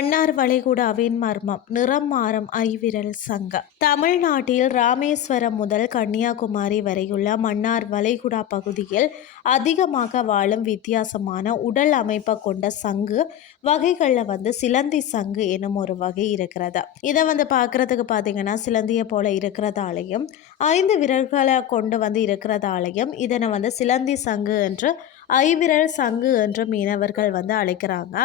மன்னார் வளைகுடாவின் மர்மம் நிறம் மாறும் ஐவிரல் சங்கம் தமிழ்நாட்டில் ராமேஸ்வரம் முதல் கன்னியாகுமரி வரையுள்ள மன்னார் வளைகுடா பகுதியில் அதிகமாக வாழும் வித்தியாசமான உடல் அமைப்பை கொண்ட சங்கு வகைகளில் வந்து சிலந்தி சங்கு எனும் ஒரு வகை இருக்கிறது. இதை வந்து பார்க்குறதுக்கு பார்த்தீங்கன்னா சிலந்தியை போல இருக்கிறதாலையும் ஐந்து விரல்களை கொண்டு வந்து இருக்கிறதாலையும் இதனை வந்து சிலந்தி சங்கு என்று ஐவிரல் சங்கு என்று மீனவர்கள் வந்து அழைக்கிறாங்க.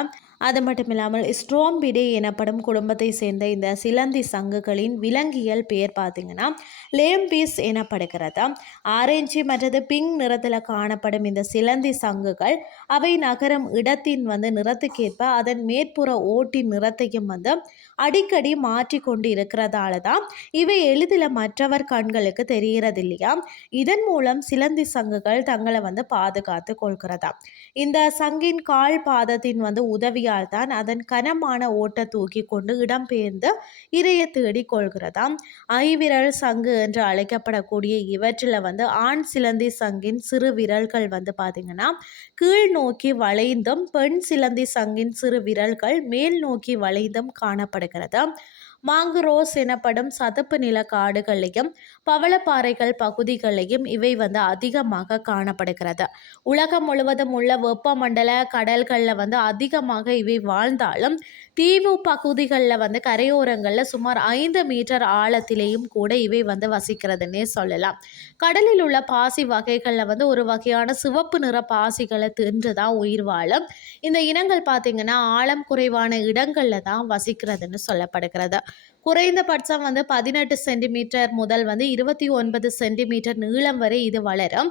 அது மட்டும் இல்லாமல் ஸ்ட்ரோம்பிடே எனப்படும் குடும்பத்தை சேர்ந்த இந்த சிலந்தி சங்குகளின் விலங்கியல் பெயர் பார்த்தீங்கன்னா லேம்பீஸ் எனப்படுகிறது. ஆரஞ்சு மற்றது பிங்க் நிறத்தில் காணப்படும் இந்த சிலந்தி சங்குகள் அவை நகரும் இடத்தின் வந்து நிறத்துக்கேற்ப அதன் மேற்புற ஓட்டின் நிறத்தையும் வந்து அடிக்கடி மாற்றிக்கொண்டு இருக்கிறதால தான் இவை எளிதில் மற்றவர் கண்களுக்கு தெரிகிறது இல்லையா இதன் மூலம் சிலந்தி சங்குகள் தங்களை வந்து பாதுகாத்து கொள்கிறதா? இந்த சங்கின் கால் பாதத்தின் வந்து உதவியாக தான் அதன் கனமான ஓட்ட தூக்கி கொண்டு இடம்பெயர்ந்து இரைய தேடி கொள்கிறதாம். ஐவிரல் சங்கு என்று அழைக்கப்படக்கூடிய இவற்றில் வந்து ஆண் சிலந்தி சங்கின் சிறு விரல்கள் வந்து பார்த்திங்கன்னா கீழ் நோக்கி வளைந்தும் பெண் சிலந்தி சங்கின் சிறு விரல்கள் மேல் நோக்கி வளைந்தும் காணப்படுகிறது மாங்குரோஸ் எனப்படும் சதுப்பு நில காடுகளையும் பவளப்பாறைகள் பகுதிகளையும் இவை வந்து அதிகமாக காணப்படுகிறது. உலகம் முழுவதும் உள்ள வெப்பமண்டல கடல்களில் வந்து அதிகமாக இவை வாழ்ந்தாலும் தீவு பகுதிகளில் வந்து கரையோரங்களில் சுமார் ஐந்து மீட்டர் ஆழத்திலேயும் கூட இவை வந்து வசிக்கிறதுன்னே சொல்லலாம். கடலில் உள்ள பாசி வகைகளில் வந்து ஒரு வகையான சிவப்பு நிற பாசிகளை தின்று தான் உயிர் வாழும். இந்த இனங்கள் பார்த்திங்கன்னா ஆழம் குறைவான இடங்களில் தான் வசிக்கிறதுன்னு சொல்லப்படுகிறது. குறைந்தபட்சம் வந்து பதினெட்டு சென்டிமீட்டர் முதல் வந்து இருபத்தி ஒன்பது சென்டிமீட்டர் நீளம் வரை இது வளரும்.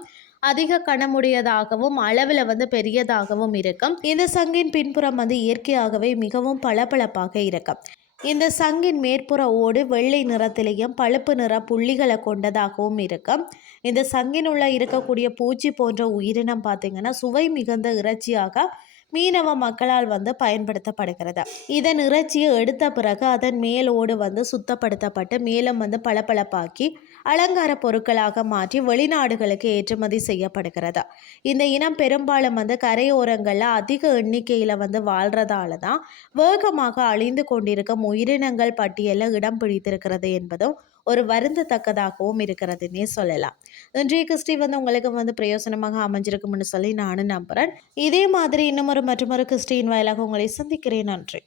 அதிக கனமுடையதாகவும் அளவில் வந்து பெரியதாகவும் இருக்கும். இந்த சங்கின் பின்புறம் வந்து இயற்கையாகவே மிகவும் பளபளப்பாக இருக்கும். இந்த சங்கின் மேற்புற ஓடு வெள்ளை நிறத்திலேயும் பழுப்பு நிற புள்ளிகளை கொண்டதாகவும் இருக்கும். இந்த சங்கினுள்ள இருக்கக்கூடிய பூச்சி போன்ற உயிரினம் பார்த்திங்கன்னா சுவை மிகுந்த இறைச்சியாக மீனவ மக்களால் வந்து பயன்படுத்தப்படுகிறது. இதன் இறைச்சியை எடுத்த பிறகு அதன் மேலோடு வந்து சுத்தப்படுத்தப்பட்டு மேலும் வந்து பளபளப்பாக்கி அலங்கார பொருட்களாக மாற்றி வெளிநாடுகளுக்கு ஏற்றுமதி செய்யப்படுகிறது. இந்த இனம் பெரும்பாலும் வந்து கரையோரங்களில் அதிக எண்ணிக்கையில் வந்து வாழ்கிறதால தான் வேகமாக அழிந்து கொண்டிருக்கும் உயிரினங்கள் பட்டியலில் இடம் பிடித்திருக்கிறது என்பதும் ஒரு வருந்தத்தக்கதாகவும் இருக்கிறதுன்னே சொல்லலாம். இன்றைய கிறிஸ்டி வந்து உங்களுக்கு வந்து பிரயோசனமாக அமைஞ்சிருக்கும்னு சொல்லி நானும் நம்புகிறேன் இதே மாதிரி இன்னும் ஒரு மற்றொரு கிறிஸ்டியின் வாயிலாக உங்களை சந்திக்கிறேன். நன்றி.